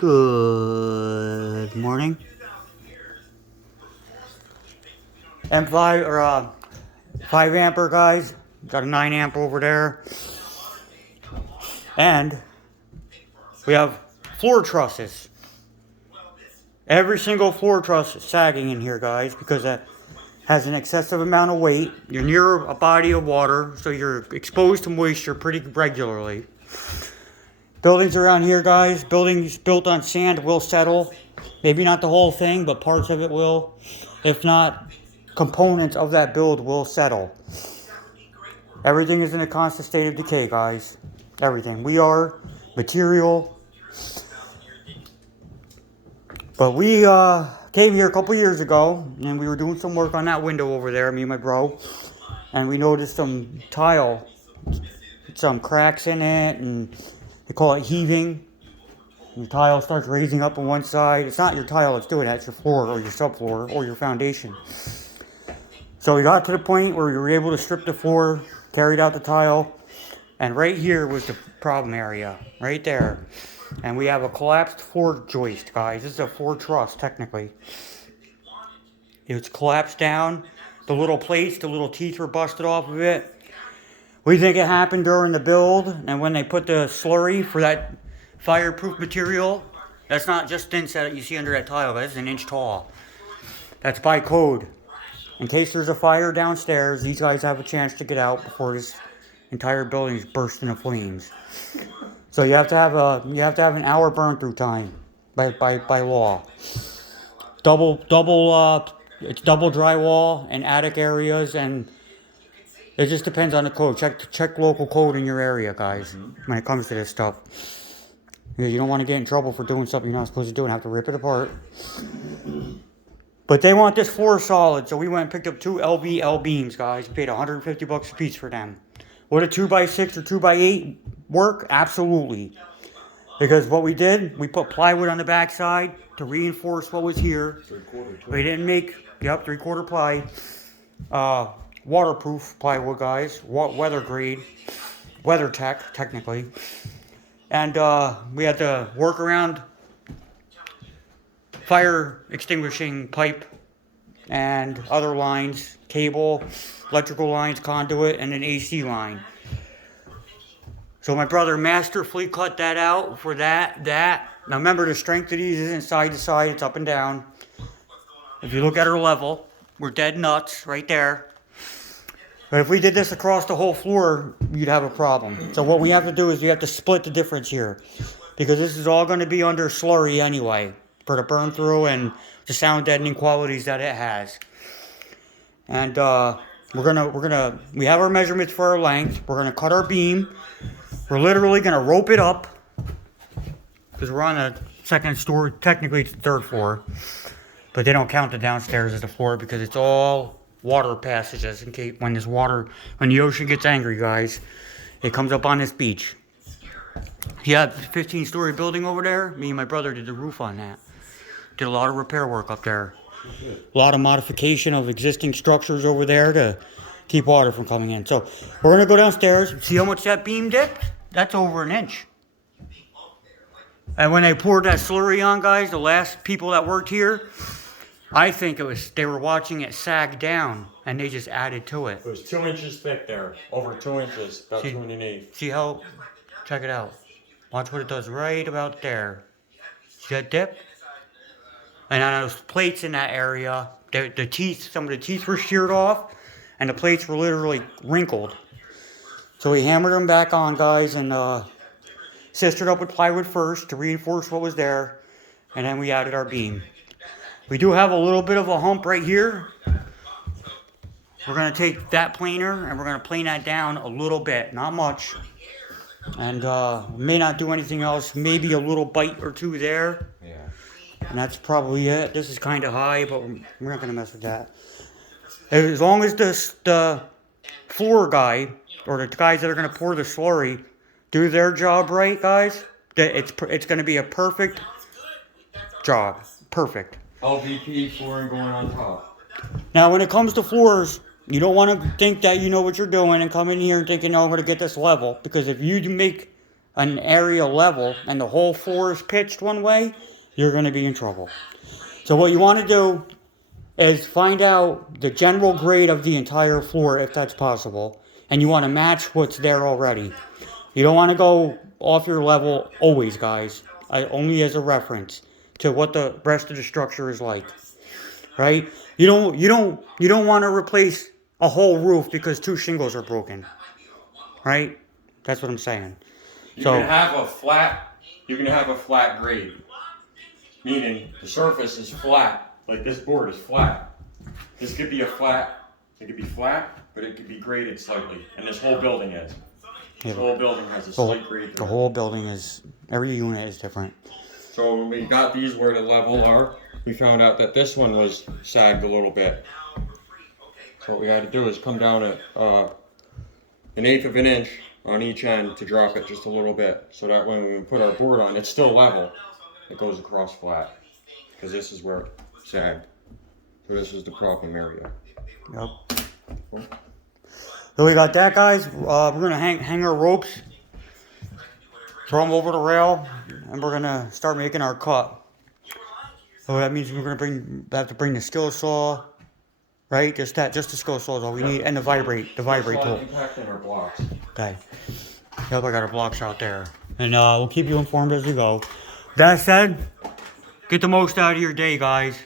Good morning. M5 or 5 ampere guys. Got a 9 amp over there. And we have floor trusses. Every single floor truss is sagging in here, guys, because that has an excessive amount of weight. You're near a body of water, so you're exposed to moisture pretty regularly. Buildings around here, guys, buildings built on sand will settle. Maybe not the whole thing, but parts of it will. If not, components of that build will settle. Everything is in a constant state of decay, guys. Everything. We are material. But we came here a couple years ago, and we were doing some work on that window over there, me and my bro. And we noticed some tile, some cracks in it, and they call it heaving. Your tile starts raising up on one side. It's not your tile that's doing that, it's your floor or your subfloor or your foundation. So we got to the point where we were able to strip the floor, carried out the tile, and right here was the problem area, right there. And we have a collapsed floor joist, guys. This is a floor truss, technically. It's collapsed down. The little plates, the little teeth were busted off of it. We think it happened during the build, and when they put the slurry for that fireproof material, that's not just thin set that you see under that tile, that's an inch tall. That's by code. In case there's a fire downstairs, these guys have a chance to get out before this entire building is burst into flames. So you have to have an hour burn through time by law. It's double drywall in attic areas, and it just depends on the code. Check local code in your area, guys, when it comes to this stuff. Because you don't want to get in trouble for doing something you're not supposed to do and have to rip it apart. But they want this floor solid, so we went and picked up 2 LvL beams, guys. We paid $150 a piece for them. Would a 2x6 or 2x8 work? Absolutely. Because what we did, we put plywood on the backside to reinforce what was here. We didn't make, 3/4 ply. Waterproof plywood, guys. Weather grade. Weather tech, technically. And we had to work around fire extinguishing pipe and other lines, cable, electrical lines, conduit, and an AC line. So my brother masterfully cut that out for that. Now remember, the strength of these isn't side to side, it's up and down. If you look at our level, we're dead nuts right there. But if we did this across the whole floor, you'd have a problem. So what we have to do is we have to split the difference here, because this is all going to be under slurry anyway, for the burn through and the sound deadening qualities that it has. And we have our measurements for our length. We're gonna cut our beam. We're literally gonna rope it up, because we're on the second story. Technically it's the third floor, but they don't count the downstairs as the floor because it's all water passages. In case when the ocean gets angry, guys, it comes up on this beach. Yeah, 15-story building over there. Me and my brother did the roof on that. Did a lot of repair work up there. A lot of modification of existing structures over there to keep water from coming in. So we're going to go downstairs. See how much that beam dipped? That's over an inch. And when they poured that slurry on, guys, the last people that worked here, I think they were watching it sag down, and they just added to it. It was 2 inches thick there. Over 2 inches. About 2.5. See how? Check it out. Watch what it does right about there. See that dip? And on those plates in that area, the teeth, some of the teeth were sheared off, and the plates were literally wrinkled. So we hammered them back on, guys, and sistered up with plywood first to reinforce what was there, and then we added our beam. We do have a little bit of a hump right here. We're going to take that planer, and we're going to plane that down a little bit, not much. And may not do anything else, maybe a little bite or two there. Yeah. And that's probably it. This is kind of high, but we're not going to mess with that. As long as the floor guy, or the guys that are going to pour the slurry, do their job right, guys, it's going to be a perfect job. Perfect. LVP flooring going on top. Now, when it comes to floors, you don't want to think that you know what you're doing and come in here and thinking, oh, I'm going to get this level. Because if you make an area level and the whole floor is pitched one way, you're going to be in trouble. So what you want to do is find out the general grade of the entire floor if that's possible, and you want to match what's there already. You don't want to go off your level always, guys. Only as a reference to what the rest of the structure is like, right? You don't want to replace a whole roof because 2 shingles are broken, right? That's what I'm saying. You can have a flat grade, meaning the surface is flat, like this board is flat. This could be a flat, it could be flat, but it could be graded slightly, and this whole building is. This whole building has a slight grade. The whole building is, every unit is different. So when we got these where the level are, we found out that this one was sagged a little bit. So what we had to do is come down at 1/8 of an inch on each end to drop it just a little bit, so that when we put our board on, it's still level. It goes across flat, because this is where it sagged. So this is the problem area. Yep. So we got that, guys. We're gonna hang our ropes, throw them over the rail, and we're gonna start making our cut. So that means we're gonna have to bring the skill saw, right? Just the skill saw is all we need, and the vibrate tool. Impacting our blocks. Okay. Yep, I got our blocks out there, and we'll keep you informed as we go. That said, get the most out of your day, guys.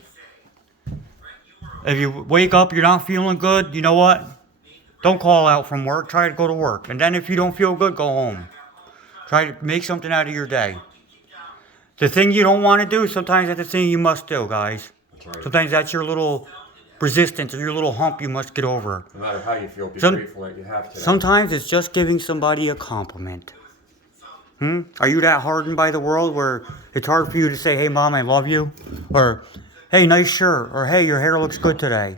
If you wake up, you're not feeling good, you know what? Don't call out from work. Try to go to work. And then if you don't feel good, go home. Try to make something out of your day. The thing you don't want to do, sometimes that's the thing you must do, guys. That's right. Sometimes that's your little resistance or your little hump you must get over. No matter how you feel, be grateful that you have today. Sometimes it's just giving somebody a compliment. Are you that hardened by the world where it's hard for you to say, hey, Mom, I love you? Or, hey, nice shirt. Or, hey, your hair looks good today.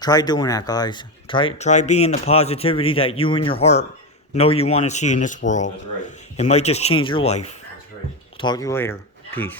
Try doing that, guys. Try being the positivity that you in your heart know you want to see in this world. That's right. It might just change your life. That's right. Talk to you later. Peace.